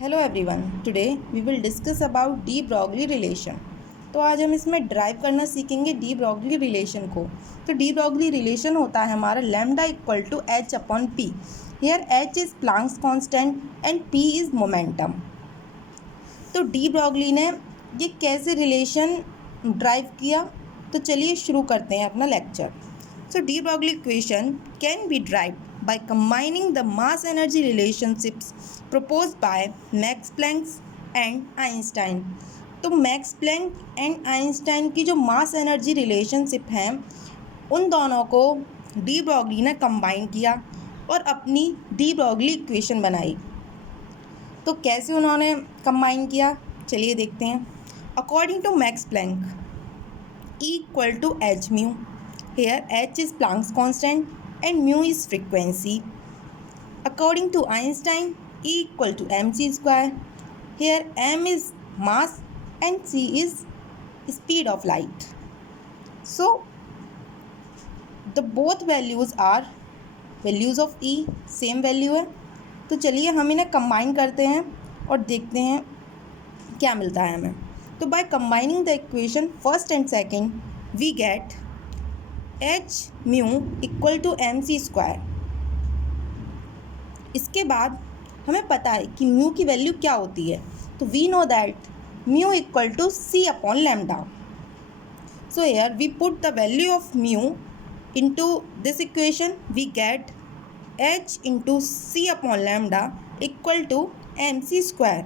Hello everyone, today we will discuss about de Broglie relation. तो आज हम इसमें ड्राइव करना सीखेंगे डी ब्रॉगली रिलेशन को। तो डी ब्रॉगली रिलेशन होता है हमारा lambda equal to h upon p. Here h is Planck's constant and p is momentum. तो डी ब्रॉगली ने ये कैसे रिलेशन ड्राइव किया, तो चलिए शुरू करते हैं अपना lecture. So de Broglie equation can be derived by combining the mass energy relationships proposed by Max Planck and Einstein। तो मैक्स प्लैंक एंड आइंस्टाइन की जो मास एनर्जी रिलेशनशिप हैं उन दोनों को डी ब्रॉगली ने कंबाइन किया और अपनी डी ब्रॉगली इक्वेशन बनाई। तो कैसे उन्होंने कंबाइन किया, चलिए देखते हैं। According to Max Planck, E equal to h mu. Here h is Planck's constant and mu is frequency. According to Einstein, E equal to mc square. Here m is mass and c is speed of light. So the both values are values of E, same value है। तो चलिए हम इन्हें combine करते हैं और देखते हैं क्या मिलता है हमें। तो by combining the equation first and second, we get h mu equal to m c square. इसके बाद हमें पता है कि म्यू की वैल्यू क्या होती है, तो we know that mu equal to c upon lambda. So here we put the value of mu into this equation, we get h into c upon lambda equal to m c square.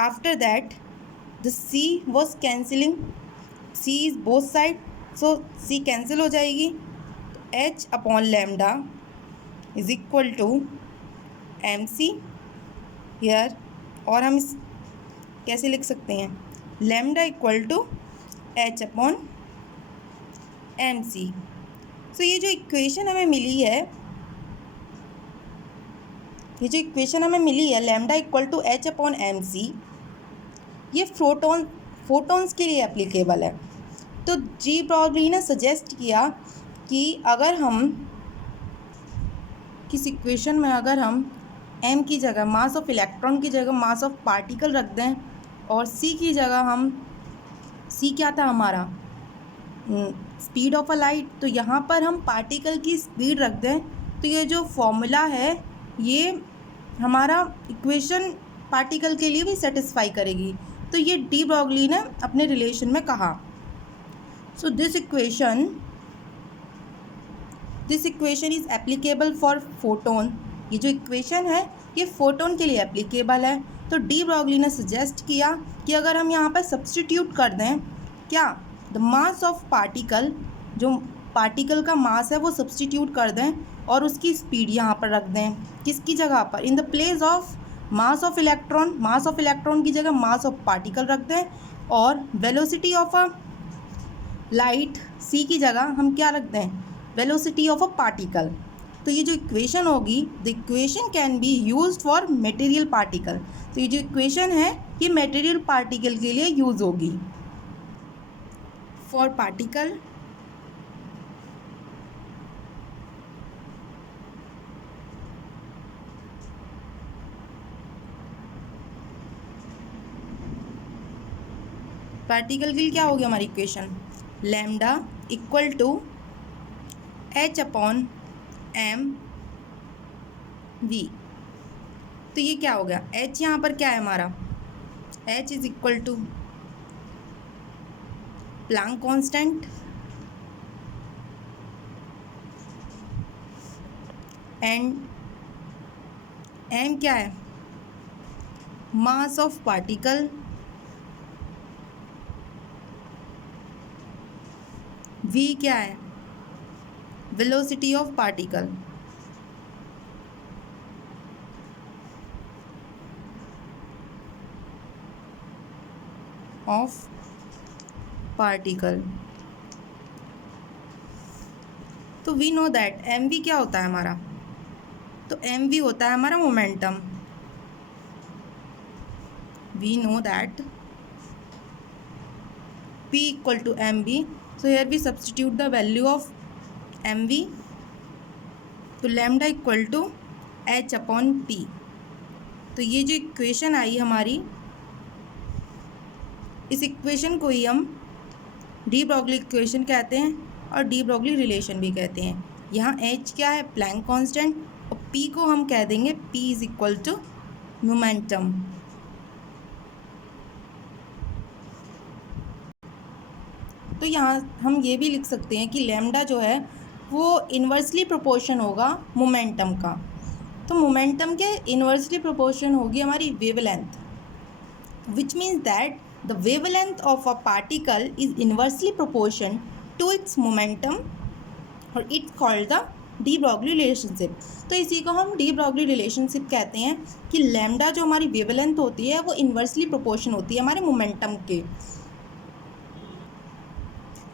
After that the c was cancelling, c is both side, so c cancel हो जाएगी। तो h upon lambda is equal to m c here, और हम इस कैसे लिख सकते हैं, lambda equal to h upon m c. So ये जो इक्वेशन हमें मिली है lambda equal to h upon m c, ये फोटॉन्स के लिए एप्लीकेबल है। तो डी ब्रॉगली ने सजेस्ट किया कि अगर हम किस इक्वेशन में अगर हम m की जगह मास ऑफ इलेक्ट्रॉन की जगह मास ऑफ पार्टिकल रख दें और c की जगह हम c क्या था हमारा स्पीड ऑफ अ लाइट, तो यहाँ पर हम पार्टिकल की स्पीड रख दें, तो ये जो फॉर्मूला है ये हमारा इक्वेशन पार्टिकल के लिए भी सेटिस्फाई करेगी। तो ये डी ब्रॉगली ने अपने रिलेशन में कहा। So this equation is applicable for photon। ये जो इक्वेशन है ये फोटोन के लिए एप्लीकेबल है। तो डी ब्रॉगली ने सजेस्ट किया कि अगर हम यहाँ पर सब्सटीट्यूट कर दें क्या, द मास ऑफ पार्टिकल, जो पार्टिकल का मास है वो सब्सटीट्यूट कर दें और उसकी स्पीड यहाँ पर रख दें, किसकी जगह पर, in the place of mass of electron की जगह मास ऑफ पार्टिकल रख दें, और velocity of a light c की जगह हम क्या रख दें, वेलोसिटी ऑफ अ पार्टिकल। तो ये जो इक्वेशन होगी, the equation can be used for material particle. तो ये जो इक्वेशन है ये मटेरियल पार्टिकल के लिए यूज़ होगी। फॉर पार्टिकल के लिए क्या होगी हमारी equation, lambda equal to h upon m v. तो ये क्या हो गया, एच यहाँ पर क्या है हमारा, h is equal to Planck constant and m क्या है, मास ऑफ पार्टिकल, v क्या है, वेलोसिटी ऑफ पार्टिकल। तो we know that m v क्या होता है हमारा, तो एम वी होता है हमारा momentum. We know that p equal to m v. So here we substitute the value of mv, तो lambda equal to h upon p। तो ये जो इक्वेशन आई हमारी, इस इक्वेशन को ही हम डी ब्रॉगली इक्वेशन कहते हैं और डी ब्रॉगली रिलेशन भी कहते हैं। यहाँ h क्या है, प्लैंक कांस्टेंट, और p को हम कह देंगे p is equal to momentum. तो यहाँ हम ये भी लिख सकते हैं कि लैम्डा जो है वो इन्वर्सली प्रोपोर्शन होगा मोमेंटम का। तो मोमेंटम के इन्वर्सली प्रोपोर्शन होगी हमारी wavelength, which means that the wavelength of a particle is inversely proportion to its momentum और it's called the de Broglie relationship. तो इसी को हम डी ब्रॉगली रिलेशनशिप कहते हैं कि लैम्डा जो हमारी वेवलेंथ होती है वो इन्वर्सली प्रोपोर्शन होती है हमारे मोमेंटम के।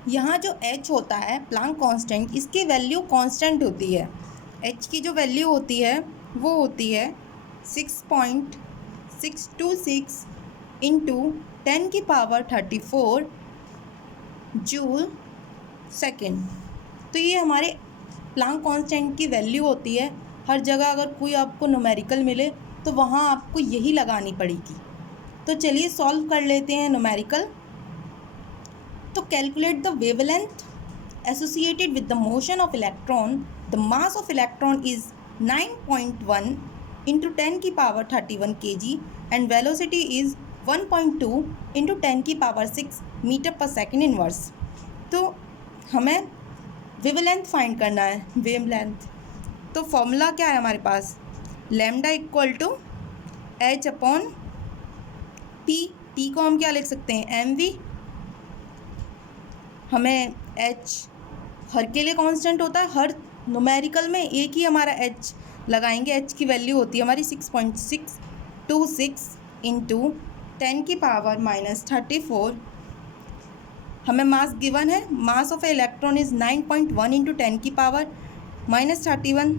यहाँ जो h होता है प्लैंक कांस्टेंट, इसकी वैल्यू कांस्टेंट होती है। h की जो वैल्यू होती है वो होती है 6.626 इंटू 10 की पावर 34 जूल सेकेंड। तो ये हमारे प्लैंक कांस्टेंट की वैल्यू होती है। हर जगह अगर कोई आपको न्यूमेरिकल मिले तो वहाँ आपको यही लगानी पड़ेगी। तो चलिए सॉल्व कर लेते हैं न्यूमेरिकल। तो calculate the wavelength associated with the motion of electron. The mass of electron is 9.1 into 10 की power 31 kg and velocity is 1.2 into 10 की power 6 metre per second inverse. तो हमें वेवलेंथ फाइंड करना है, वेवलेंथ। तो फॉर्मूला क्या है हमारे पास, lambda equal to h upon p। t को हम क्या लिख सकते हैं, mv। हमें h हर के लिए कांस्टेंट होता है, हर न्यूमेरिकल में एक ही हमारा h लगाएंगे। h की वैल्यू होती है हमारी 6.626 इंटू 10 की पावर -34। हमें मास गिवन है, mass of electron is 9.1 into 10 की पावर -31।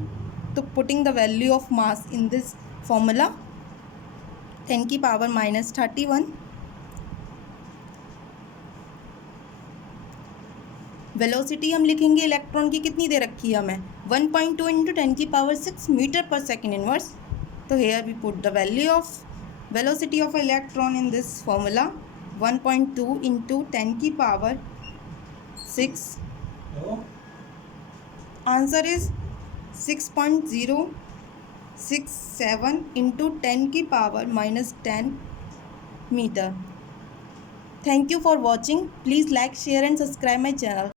तो putting the value of mass in this formula 10 की पावर -31। वेलोसिटी हम लिखेंगे इलेक्ट्रॉन की कितनी दे रखी है हमें, 1.2 इंटू 10 की power 6 metre per second inverse. तो here we put the value of velocity of electron in this formula, 1.2 into 10 की power 6। आंसर इज 6.067 into 10 की power -10 metre. Thank you for watching. Please like, share and subscribe my channel.